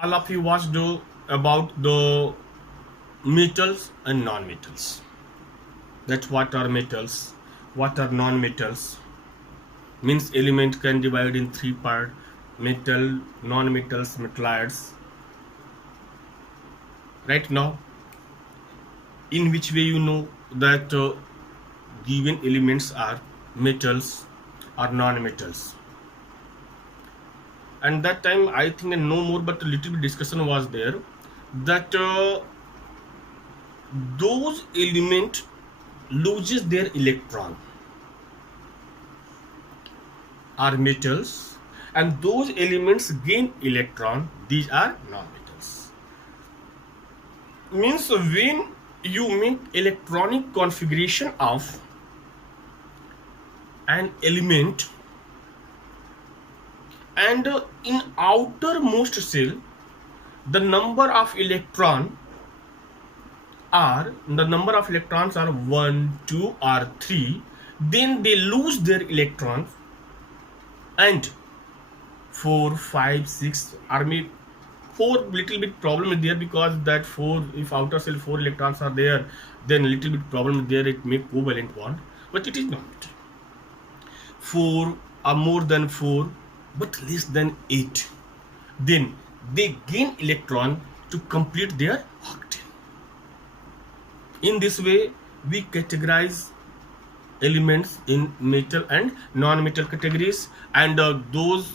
All of you watched about the metals and non-metals. That's what are metals, what are non-metals. Means element can divide in three part: metal, non-metals, metallites. Right now, in which way you know that given elements are metals or non-metals? And that time I think no more, but a little bit discussion was there that those element loses their electron are metals, and those elements gain electron, these are non-metals. Means when you make electronic configuration of an element, and in outermost cell the number of electrons are 1, 2 or 3, then they lose their electrons, and 4, 5, 6 are made 4 little bit problem is there, because that 4, if outer cell 4 electrons are there, then little bit problem is there, it make covalent bond, but it is not 4 or more than 4 but less than 8, then they gain electron to complete their octet. In this way we categorize elements in metal and non-metal categories, and those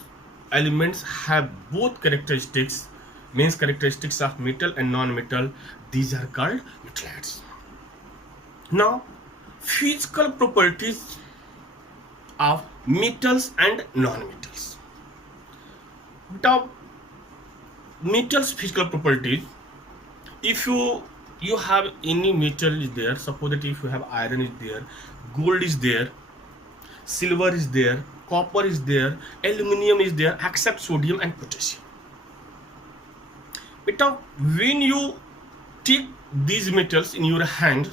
elements have both characteristics, means characteristics of metal and non-metal. These are called metallites. Now, physical properties of metals and non-metals. The metals physical properties, if you have any metal is there, suppose that if you have iron is there, gold is there, silver is there, copper is there, aluminum is there, except sodium and potassium. But when you take these metals in your hand,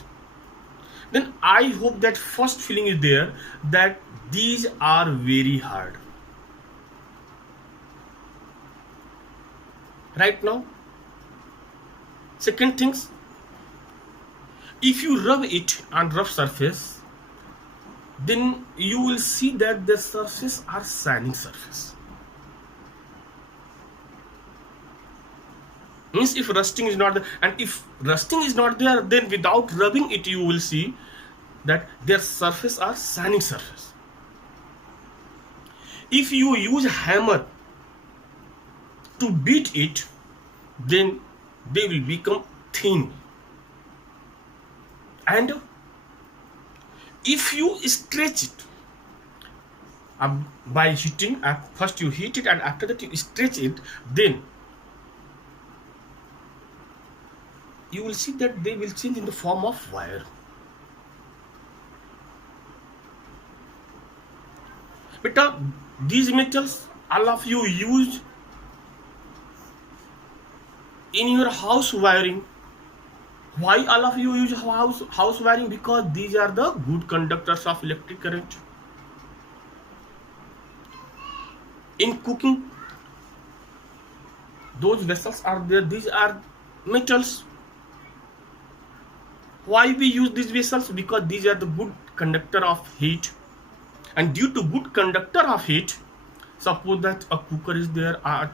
then I hope that first feeling is there that these are very hard. Right now, second things, if you rub it on rough surface, then you will see that the surface are shining surface. Means if rusting is not there, and if rusting is not there, then without rubbing it you will see that their surface are shining surface. If you use hammer to beat it, then they will become thin. And if you stretch it by heating, first you heat it and after that you stretch it, then you will see that they will change in the form of wire. But these metals all of you use in your house wiring. Why all of you use house wiring? Because these are the good conductors of electric current. In cooking, those vessels are there, these are metals. Why we use these vessels? Because these are the good conductor of heat, and due to good conductor of heat, suppose that a cooker is there, a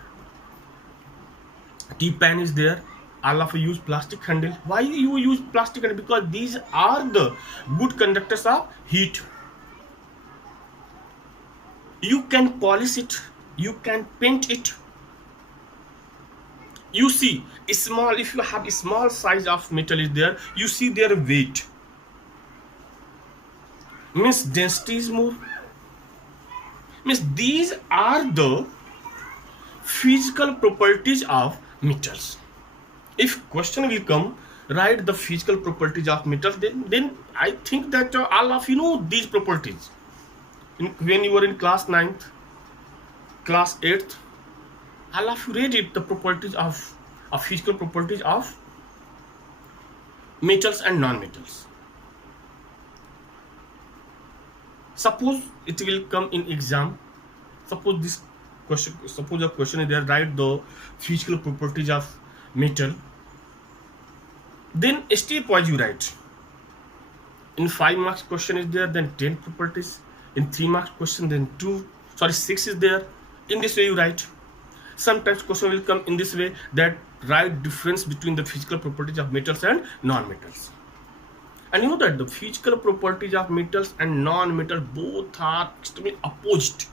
tea pan is there, all of you use plastic handle. Why you use plastic handle? Because these are the good conductors of heat. You can polish it, you can paint it. You see small, if you have a small size of metal is there, you see their weight, means density is more, means these are the physical properties of metals. If question will come, write the physical properties of metals, then I think that all of you know these properties. When you were in class 9th, class 8th, all of you read it, the properties of physical properties of metals and non-metals. Suppose it will come in exam, suppose this Suppose a question is there, write the physical properties of metal. Then stepwise you write. In 5 marks question is there, then 10 properties. In 3 marks question, then 6 is there. In this way you write. Sometimes question will come in this way, that write difference between the physical properties of metals and non-metals. And you know that the physical properties of metals and non-metal both are extremely opposite.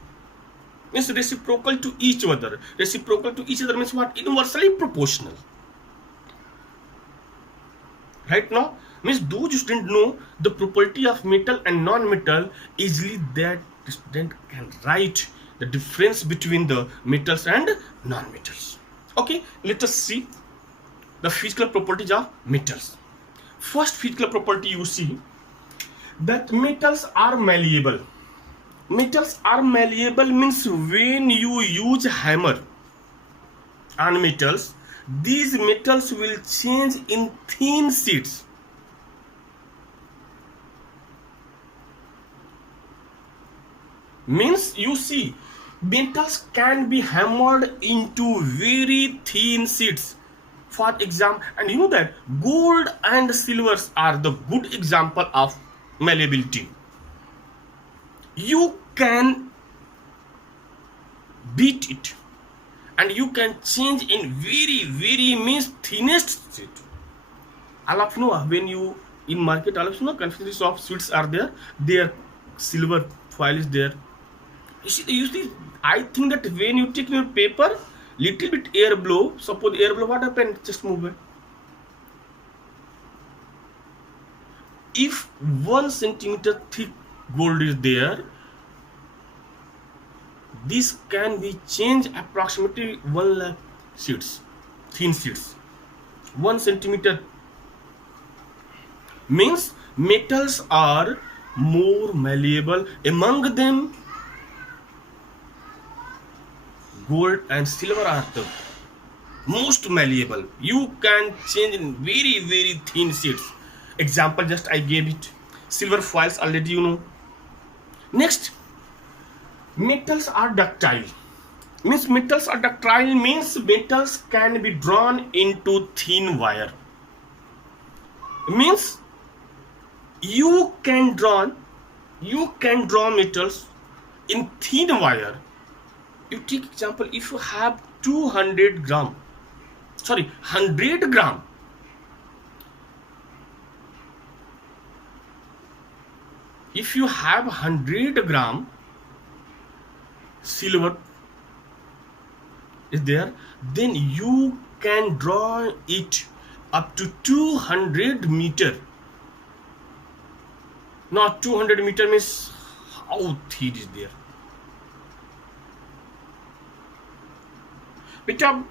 Means reciprocal to each other. Reciprocal to each other means what? Inversely proportional. Right now, means those who didn't know the property of metal and non-metal, easily that student can write the difference between the metals and non-metals. Okay, let us see the physical properties of metals. First physical property you see that metals are malleable. Metals are malleable means when you use hammer on metals, these metals will change in thin sheets. Means you see, metals can be hammered into very thin sheets. For example, and you know that gold and silvers are the good example of malleability. You can beat it and you can change in very means thinnest sheet. All of you know, when you in market, all of you know, confectionery shop sheets are there, their silver foil is there. You see, I think that when you take your paper, little bit air blow, suppose air blow, what happens? Just move it. If 1 centimeter thick gold is there, this can be changed approximately 1 lakh sheets, thin sheets. 1 centimeter means metals are more malleable. Among them, gold and silver are the most malleable. You can change in very thin sheets. Example just I gave it. Silver foils already you know. Next, metals are ductile. Means metals are ductile means metals can be drawn into thin wire. Means you can draw metals in thin wire. You take example, if you have 100 gram, if you have 100 gram silver is there, then you can draw it up to 200 meter. Now 200 meter means how thin is there. Because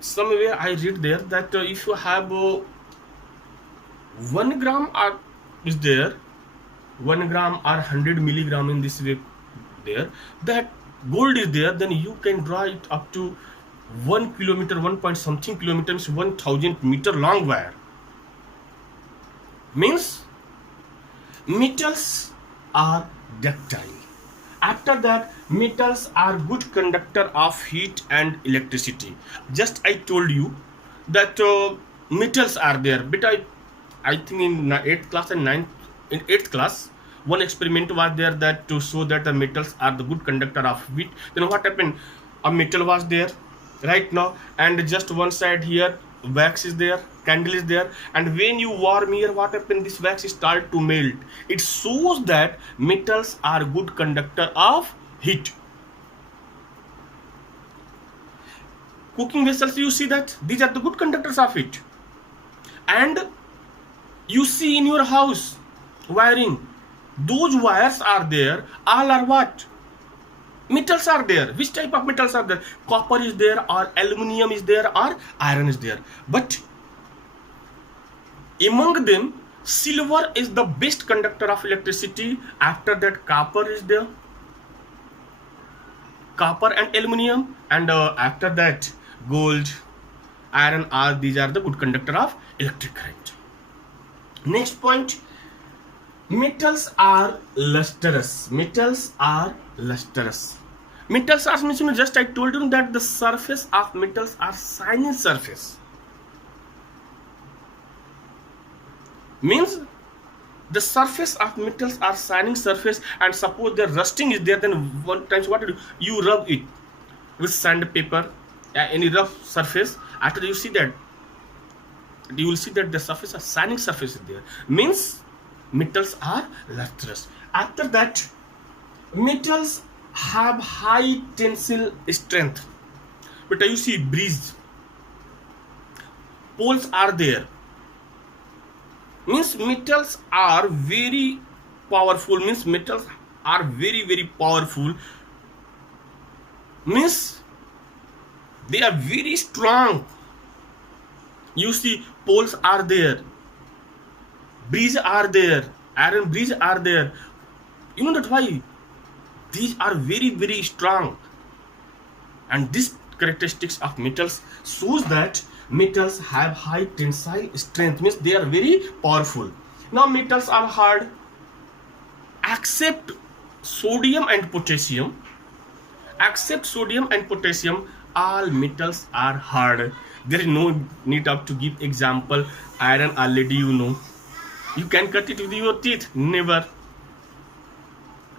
somewhere I read there that if you have 1 gram is there, 1 gram or 100 milligram in this way there, that gold is there, then you can draw it up to 1 kilometer, 1 point something kilometers, 1000 meter long wire. Means metals are ductile. After that, metals are good conductor of heat and electricity. Just I told you that metals are there, but I think in 8th class and 9th, in 8th class, one experiment was there that to show that the metals are the good conductor of heat. Then what happened? A metal was there right now, and just one side here wax is there, candle is there, and when you warm here, what happened? This wax start to melt. It shows that metals are good conductor of heat. Cooking vessels, you see that these are the good conductors of heat. And you see in your house wiring, those wires are there, all are what? Metals are there. Which type of metals are there? Copper is there, or aluminium is there, or iron is there. But among them, silver is the best conductor of electricity. After that, copper is there, copper and aluminium, and after that, gold, iron, all these are the good conductor of electric current. Next point, metals are lustrous. Metals are lustrous. Metals are means, just I told you that the surface of metals are shiny surface. Means the surface of metals are shining surface, and suppose the rusting is there, then one times what you do, you rub it with sandpaper, any rough surface. After you see that, you will see that the surface, a shining surface is there, means metals are lustrous. After that, metals have high tensile strength. But you see breeze, poles are there, means metals are very powerful, means metals are very powerful, means they are very strong. You see poles are there, breeze are there, iron breeze are there. You know that why these are very strong. And this characteristics of metals shows that metals have high tensile strength, means they are very powerful. Now metals are hard except sodium and potassium. Except sodium and potassium, all metals are hard. There is no need of to give example. Iron already you know, you can cut it with your teeth, never.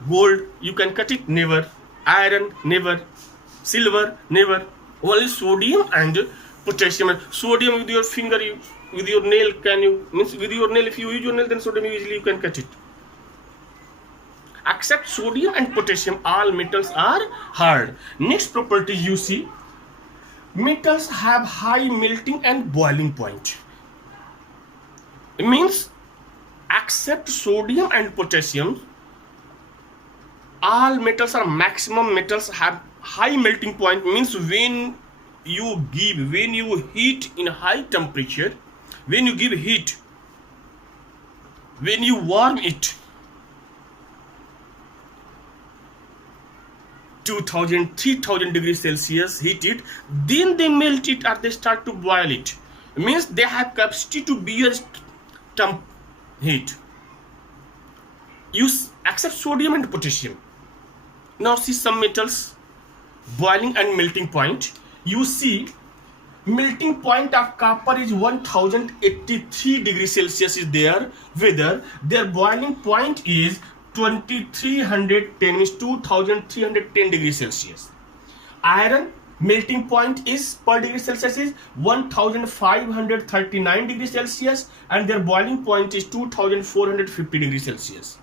Gold you can cut it, never. Iron, never. Silver, never. Only sodium and potassium. Sodium with your finger, with your nail, can you, means with your nail, if you use your nail, then sodium easily you can cut it. Except sodium and potassium, all metals are hard. Next property you see, metals have high melting and boiling point. It means except sodium and potassium, all metals are maximum metals have high melting point, means when you heat in high temperature, when you give heat, when you warm it 2000 3000 degrees Celsius, heat it, then they melt it or they start to boil it, means they have capacity to bear temp heat. Use except sodium and potassium. Now see some metals boiling and melting point. You see melting point of copper is 1083 degrees Celsius is there, whether their boiling point is 2310, means 2310 degrees Celsius. Iron melting point is per degree Celsius is 1539 degrees Celsius, and their boiling point is 2450 degrees Celsius.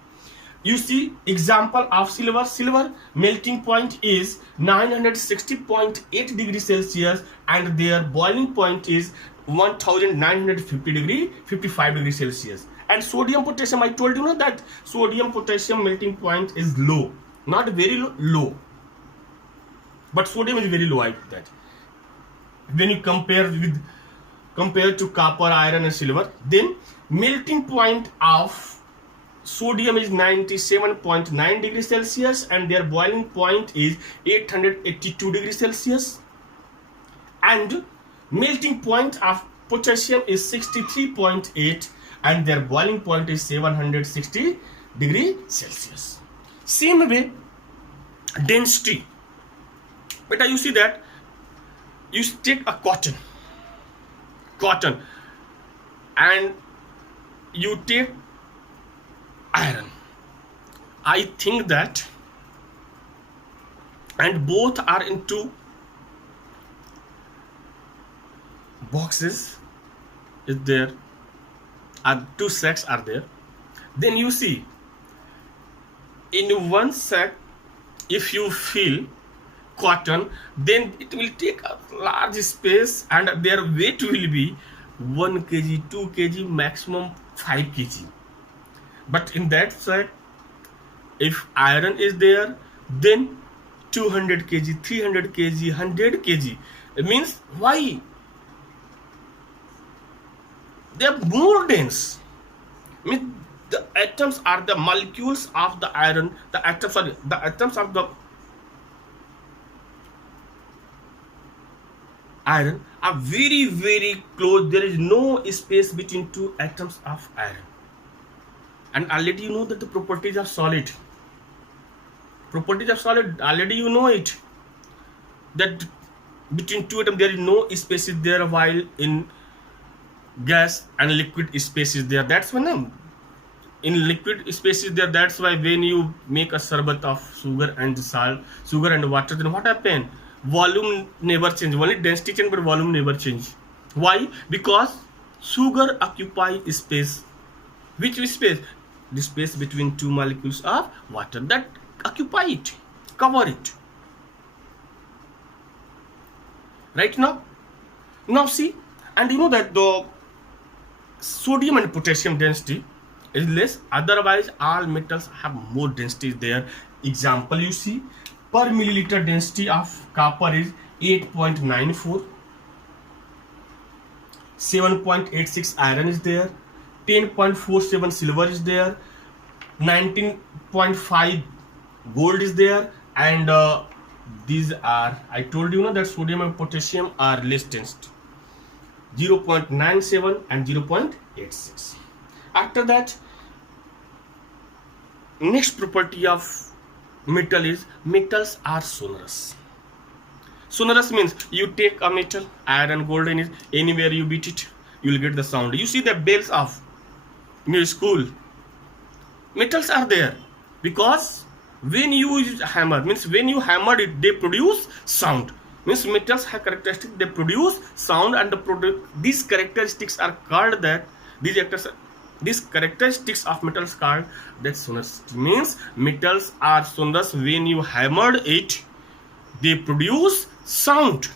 You see example of silver. Silver melting point is 960.8 degrees Celsius, and their boiling point is 1955 degrees Celsius. And sodium potassium, I told you that sodium potassium melting point is low, not very low, but sodium is very low. I put that when you compare to copper, iron and silver, then melting point of sodium is 97.9 degrees Celsius, and their boiling point is 882 degrees Celsius, and melting point of potassium is 63.8, and their boiling point is 760 degrees Celsius. Same way, density. But you see that you take a cotton, and you take iron. I think that, and both are into boxes is there, and two sacks are there. Then you see in one sack, if you fill cotton, then it will take a large space, and their weight will be 1 kg, 2 kg, maximum 5 kg. But in that sack, if iron is there, then 200 kg, 300 kg, 100 kg. It means why? They are more dense. I mean, the atoms are the molecules of the iron. The atoms of the iron are very close. There is no space between two atoms of iron. And already you know that the properties are solid. Properties of solid, already you know it, that between two atoms there is no space is there, while in gas and liquid space is there. That's when in liquid space is there. That's why when you make a sarbat of sugar and salt, sugar and water, then what happen? Volume never change, only density change, but volume never change. Why? Because sugar occupy space. Which space? The space between two molecules of water, that occupy it, cover it. Right now? Now see, and you know that the sodium and potassium density is less, otherwise all metals have more density there. Example, you see, per milliliter density of copper is 8.94, 7.86 iron is there, 10.47 silver is there, 19.5 gold is there, and these are, I told you that sodium and potassium are less density, 0.97 and 0.86. After that, next property of metal is metals are sonorous. Sonorous means you take a metal, iron, gold, and anywhere you beat it, you will get the sound. You see the bells of in your school, metals are there because when you use hammer, means when you hammer it, they produce sound. Means metals have characteristics, they produce sound, and these characteristics are called that these characteristics of metals called that sonorous. Means metals are sonorous. When you hammered it, they produce sound.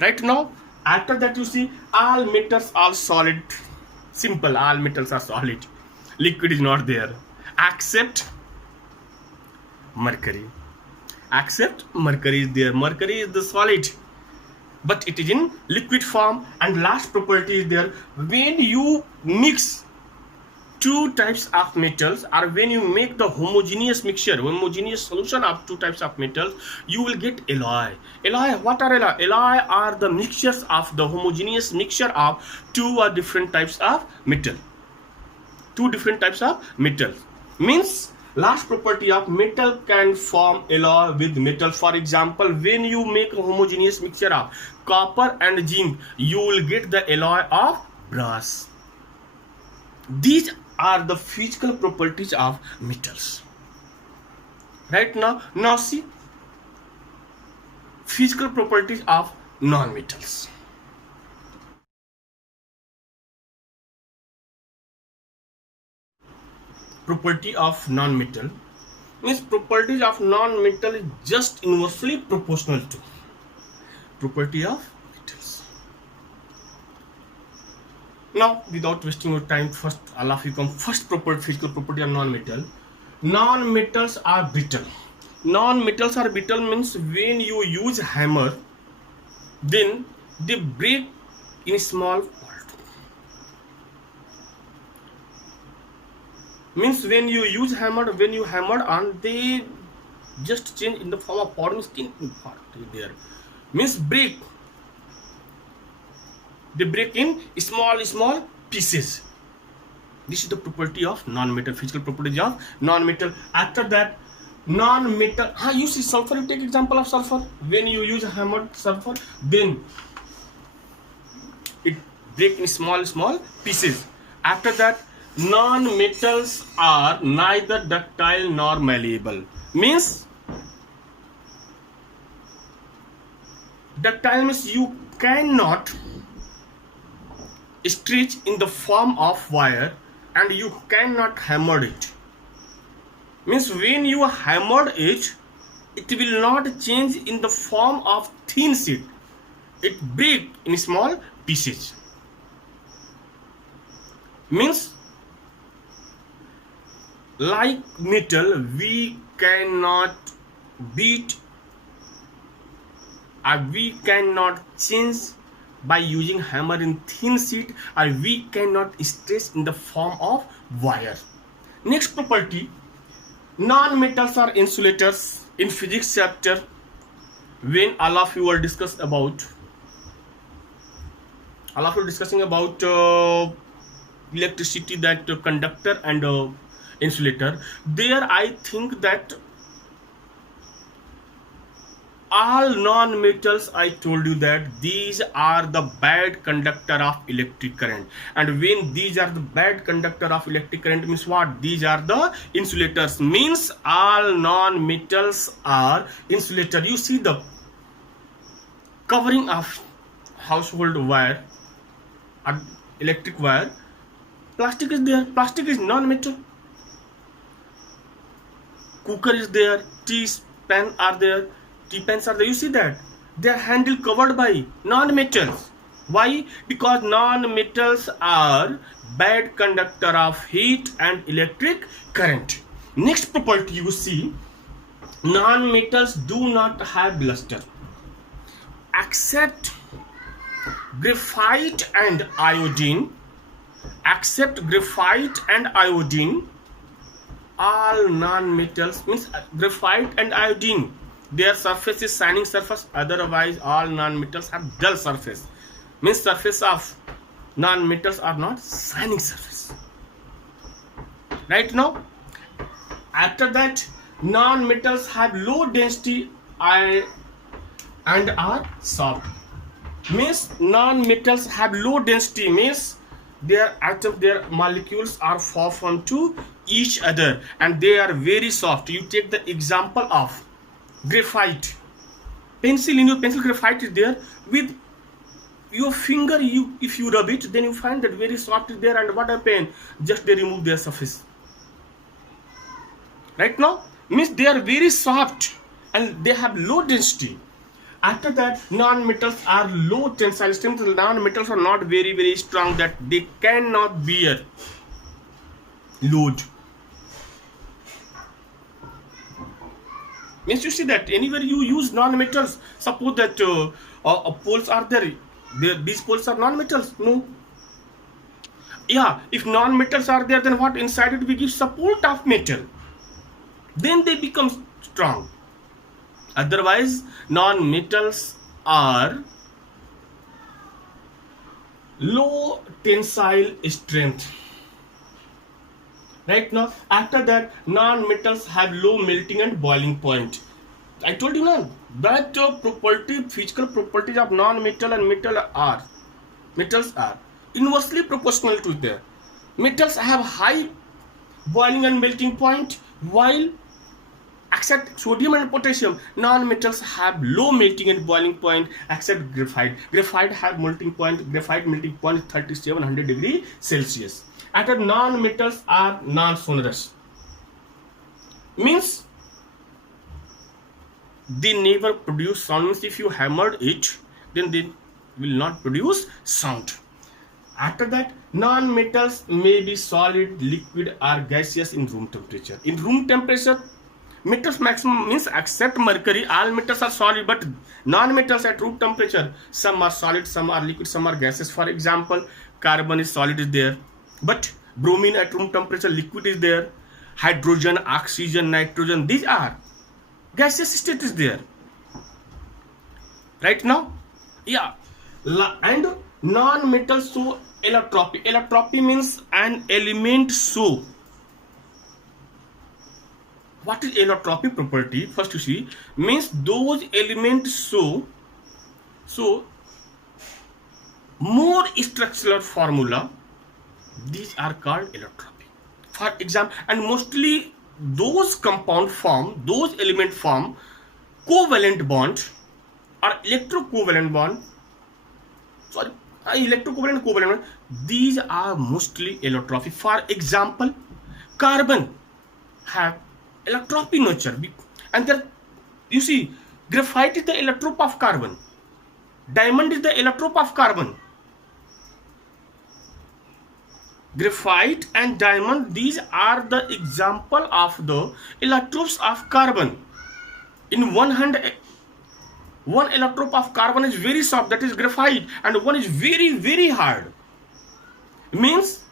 Right now, after that, you see all metals are solid. Simple, all metals are solid. Liquid is not there, except mercury. Except mercury is there. Mercury is the solid, but it is in liquid form. And last property is there, when you mix two types of metals, or when you make the homogeneous mixture, homogeneous solution of two types of metals, you will get alloy. Alloy, what are alloy? Alloy are the mixtures of the homogeneous mixture of two or different types of metal. Two different types of metals. Means last property of metal can form alloy with metal. For example, when you make a homogeneous mixture of copper and zinc, you will get the alloy of brass. These are the physical properties of metals. Right now, see physical properties of non-metals. Property of non-metal means properties of non-metal is just inversely proportional to property of metals. Now, without wasting your time, first all of you come. First property, physical property of non-metal. Non-metals are brittle. Non-metals are brittle means when you use hammer, then they break in small part. Means when you use hammer, when you hammer on, they just change in the form of powder, skin part there. Means break. They break in small pieces. This is the property of non-metal, physical property of non-metal. After that, non-metal, you see sulfur, you take example of sulfur. When you use hammered sulfur, then it break in small pieces. After that, non-metals are neither ductile nor malleable. Means ductile means you cannot stretch in the form of wire, and you cannot hammer it. Means when you hammer it, it will not change in the form of thin sheet. It break in small pieces. Means like metal, we cannot beat, or we cannot change by using hammer in thin sheet, or we cannot stretch in the form of wire. Next property, non-metals are insulators. In physics chapter, when all of you are discussing about electricity, that conductor and insulator, there I think that all non-metals, I told you that these are the bad conductor of electric current. And when these are the bad conductor of electric current means what? These are the insulators, means all non-metals are insulator. You see the covering of household wire or electric wire, plastic is there. Plastic is non-metal. Cooker is there, tea pan are there, tea pans are there. You see that they are handle covered by non-metals. Why? Because non-metals are bad conductor of heat and electric current. Next property you see, non-metals do not have luster except graphite and iodine. Except graphite and iodine, all non-metals means graphite and iodine, their surface is shining surface. Otherwise all non-metals have dull surface, means surface of non-metals are not shining surface. Right now, after that, non-metals have low density and are soft. Means non-metals have low density, means their atoms, their molecules are far from to each other and they are very soft. You take the example of graphite. Pencil, in your pencil, graphite is there. With your finger, if you rub it, then you find that very soft is there. And what happen? Just they remove their surface. Right now, means they are very soft and they have low density. After that, non-metals are low tensile strength. Non-metals are not very strong, that they cannot bear load. Means you see that anywhere you use non-metals, suppose that poles are there, these poles are non-metals. No. Yeah, if non-metals are there, then what? Inside it we give support of metal, then they become strong. Otherwise non-metals are low tensile strength. Right now, after that, non-metals have low melting and boiling point. I told you now that physical properties of non-metal and metals are inversely proportional to their. Metals have high boiling and melting point, while except sodium and potassium, non-metals have low melting and boiling point except graphite. Graphite have melting point, graphite melting point is 3700 degrees Celsius. After non-metals are non-sonorous, means they never produce sound. Means if you hammered it, then they will not produce sound. After that, non-metals may be solid, liquid or gaseous in room temperature. In room temperature, metals maximum means except mercury, all metals are solid, but non-metals at room temperature, some are solid, some are liquid, some are gaseous. For example, carbon is solid is there, but bromine at room temperature liquid is there. Hydrogen, oxygen, nitrogen, these are gaseous state is there. Right now, yeah. And non-metals show allotropy. Allotropy means an element show. What is allotropy property? First you see, means those elements show more structural formula. These are called allotropy. For example, and mostly those compound form, those element form covalent bond or electrocovalent bond. Sorry, electrocovalent covalent bond. These are mostly allotropy. For example, carbon have allotropy nature, and there you see graphite is the allotrope of carbon, diamond is the allotrope of carbon. Graphite and diamond, these are the example of the allotropes of carbon. In one hand, one allotrope of carbon is very soft, that is graphite, and one is very hard. Means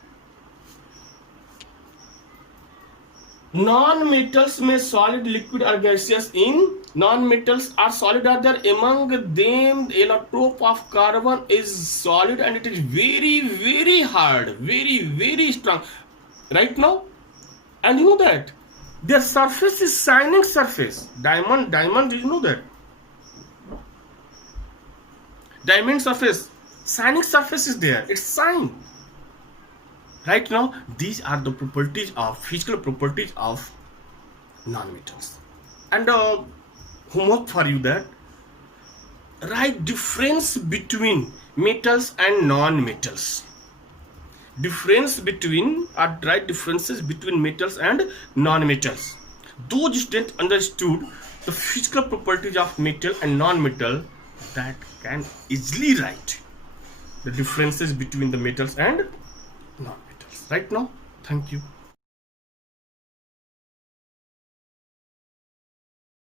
non-metals may solid, liquid or gaseous. In non-metals are solid are there. Among them, the allotrope of carbon is solid and it is very hard, very strong. Right now, and you know that their surface is shining surface. Diamond, you know that diamond surface, shining surface is there, it's shine. Right now, these are the properties of physical properties of non-metals. And homework for you, that write difference between metals and non-metals. Difference between, or write differences between metals and non-metals. Those students understood the physical properties of metal and non-metal, that can easily write the differences between the metals and non-metals. Right now, thank you.